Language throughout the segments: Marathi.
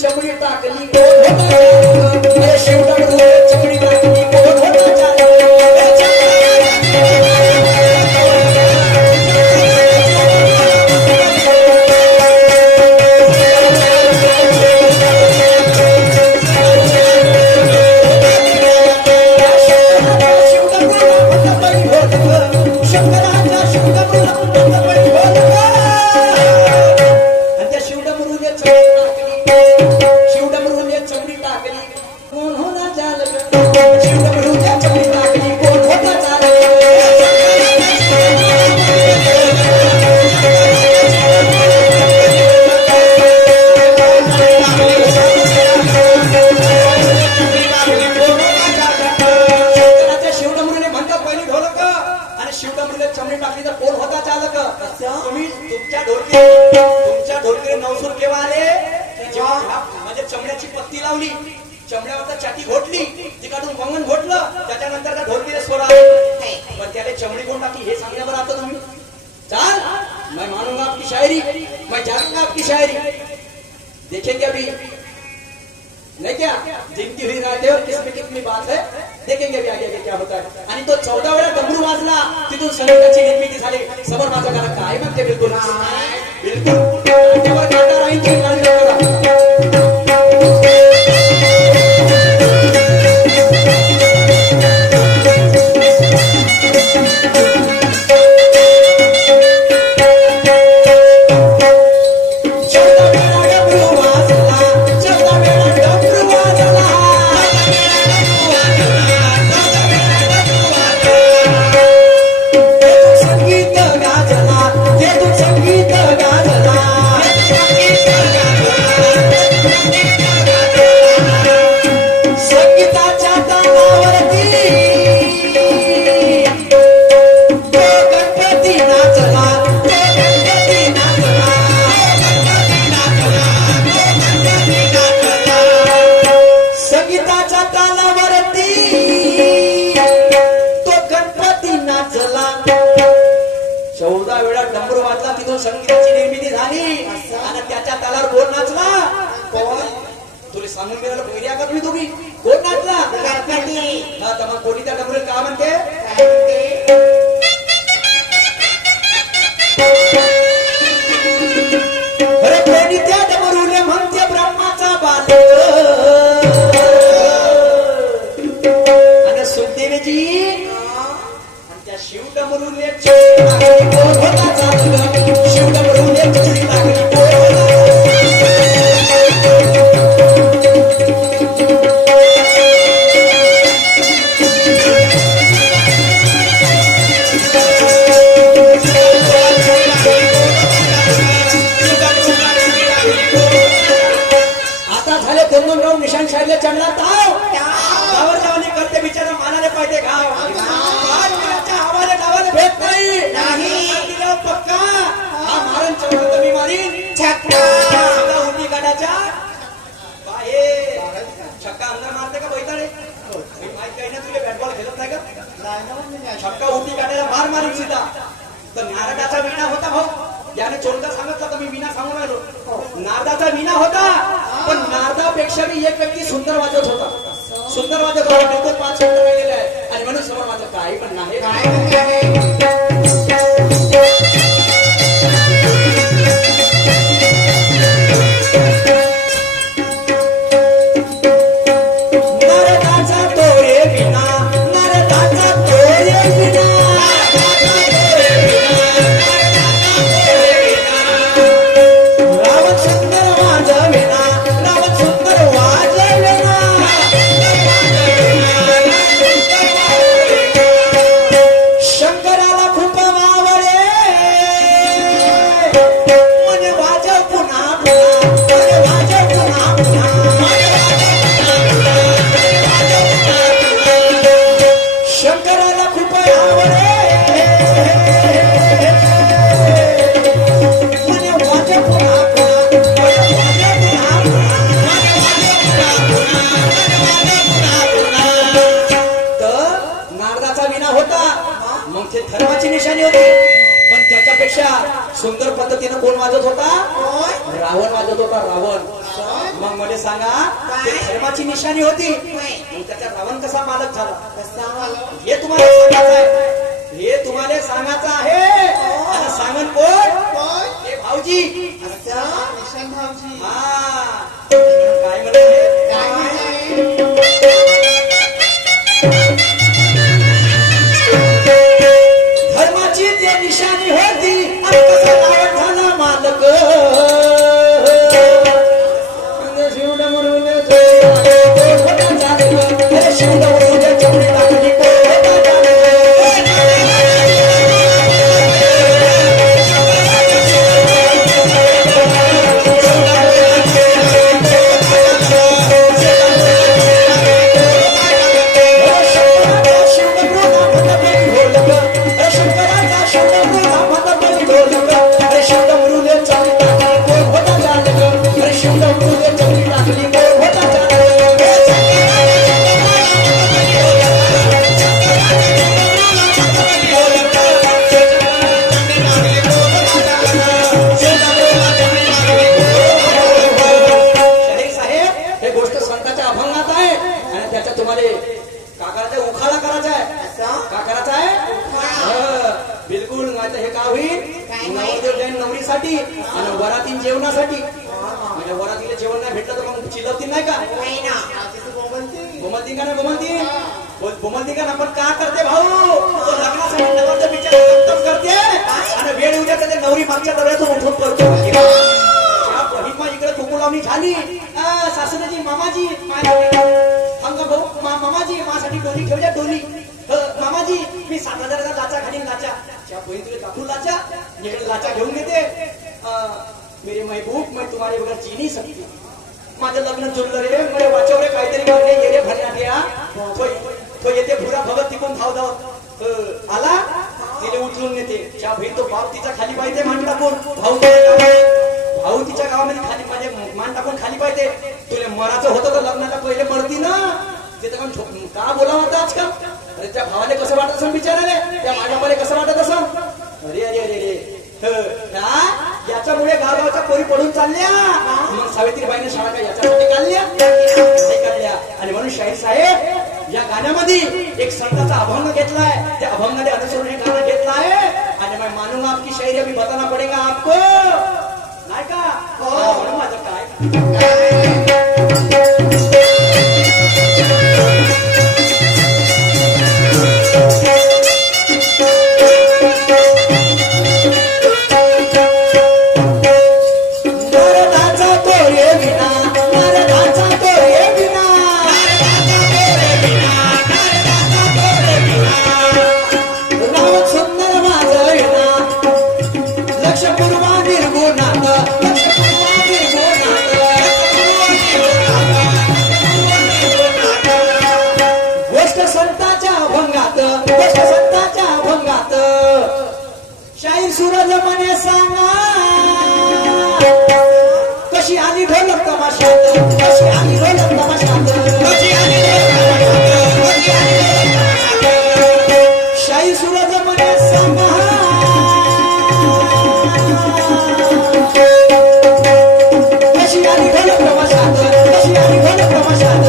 चमडी टाकली शिव डमरूने चमडी टाकली कोण होता चमड्यावर छाती घोटली तिकडून वंगण घोटलं त्याच्यानंतर त्या ढोलकीने स्वर आले पण त्याने चमडी कोण टाकली हे सांगण्यावर आता तुम्ही चाल मैं मानूंगा आपकी शायरी मैं जानूंगा आपकी शायरी देखेंगे अभी नहीं क्या जिंदगी हुई रात है और किसमें कितनी बात है देखेंगे अभी आगे क्या होता है आणि तो 14 वेळा डमरू वाजला तिथून संगीताची निर्मिती झाली समर माझा करा काय म्हणते बिलकुल बिलकुल त्यावर काटा राहील संगीताची निर्मिती झाली आणि त्याच्या तालावर कोण नाचला कोण तुला सांगून गेलेलं पहिल्या का तुम्ही तुम्ही कोण नाचला हा तर मग कोणी त्या डमरूला का म्हणते अरे कोणी त्या डमरूला म्हणते ब्रह्माचा बाल आणि सुखदेवजी आणि त्या शिव डमरूले निशान शाळेला चढला गावावर जावाने करते बिचारा मानाने पाहिजे घाव आवाले गावाला भेट नाही पक्का हा मारण चौघ मी मारीन होती गाड्याच्या बाहेर छक्का अंदर मारते का बैताडे माहित काही ना तुला बॅटबॉल खेळत नाही का छक्का होती गाड्याला मार मारून सीधा तर नारदाचा विणा होता भाऊ याने चोरता सांगितलं तर मी विना सांगून राहिलो नारदाचा विना होता पण नारदापेक्षा मी एक व्यक्ती सुंदर वाजत होता सुंदर वाजत होता तो 5 मिनिटं गेले आहे आणि म्हणून समोर माझं काही पण नाही सुंदर पद्धतीने कोण वाजत होता रावण वाजत होता रावण मग मला सांगा ते धर्माची निशाणी होती मग त्याचा रावण कसा मालक झाला हे तुम्हाला सांगायचं आहे हे तुम्हाला सांगायचं आहे आणि सांगन कोण हे भाऊजी निशान भाऊजी हा काय म्हणते धर्माची ते निशाणी होती आणि कसा रावण झाला मालक नवरीसाठी आणि वरातीन जेवणासाठी म्हणजे वरातीला जेवण नाही भेटलं तर मग चिलवती नाही का गोमलती का ना गोमलती का ना पण का करते भाऊ लग्नासाठी नवरचा विचार उत्तम करते आणि वेळ उद्या त्याच्या नवरी मागच्या दरवाजातून उठून करतो बहीण इकडे तुकू लावणी झाली सासऱ्याची मामाजी भाऊ मामाजी माझ्यासाठी डोली ठेवल्या डोली मामाजी मी 7,000चा लाचा घालीन लाचा बहीण तुला काकू लाचा इकडे लाचा घेऊन घेते मेरे महबूब मैं तुम्हारे बगैर जी नहीं सकती माझं लग्न जुळलं रे मला वाचव रे काहीतरी करणे ये रे भरण्यात या तो येते पुरा भगत तिकून धाव धाव आला तिने उचलून नेते त्या बहीण तो बाप तिचा खाली पाहिजे मान टाकून भाऊ तिच्या गावामध्ये खाली म्हणजे मान टाकून खाली पाहिजे तुला मराचं होतं तर लग्नाला पहिले मरती ना तिथं पण का बोलावं होतं आजकाल अरे त्या भावाले कसं वाटत असं विचाराले त्या माझ्यामध्ये कसं वाटत असं अरे अरे अरे याच्यामुळे गावगावच्या पोरी पडून चालल्या मग सावित्रीबाईने शाळा काय याच्यासाठी काढल्या आणि म्हणून शाहीर साहेब या गाण्यामध्ये एक संताचा अभंग घेतलाय त्या अभंगाने अनुसरून हे गाणं घेतलं आहे आणि मैं मानूंगा आपकी शायरी अभी बताना पडेगा आपको नाही का माझं काय सूरज मने सांगा कशी आली ढोलक तमाशात कशी आली ढोलक तमाशात शाही सूरज मने सांगा कशी आली ढोलक तमाशात कशी आली ढोलक तमाशात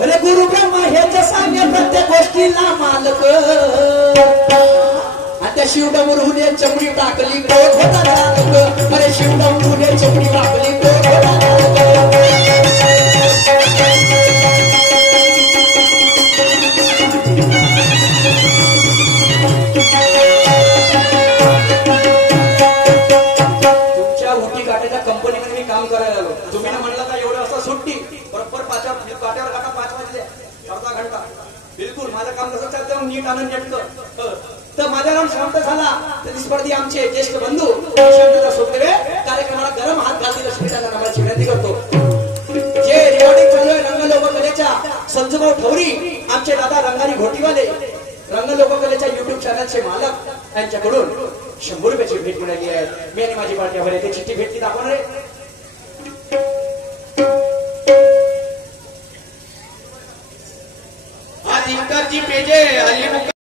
अरे गुरु ब्रह्मा हेच सांगे प्रत्येक गोष्टीला मालक आता शिवडमरुने चमडी टाकली कोण होता चालक अरे शिवडमरुने चमडी टाकली कोण होता चालक तुमच्या उटी काट्याच्या कंपनीमध्ये मी काम करायला आलो तुम्ही ना म्हणलं का एवढं असं सुट्टी बरोबर काट्यावर काटा 5 वाजले अर्धा घंटा बिलकुल माझं काम कसं चालतं नीट आनंद नेटकं तर माझा नाम शांत झाला प्रतिस्पर्धी आमचे ज्येष्ठ बंधू शांतता सोपदेवे कार्यक्रमाला गरम हात घालतील अशी मी त्यांना नामाची विनंती करतो जे रिकॉर्डिंग चालू आहे रंग लोककलेच्या संजूभाऊ ठौरी आमचे दादा रंगारी घोटीवाले रंग लोककलेच्या युट्यूब चॅनलचे मालक यांच्याकडून 100 रुपयाची भेट मिळाली आहे मी आणि माझी पार्टी यावर येथे चिठ्ठी भेटली दाखवणार आहे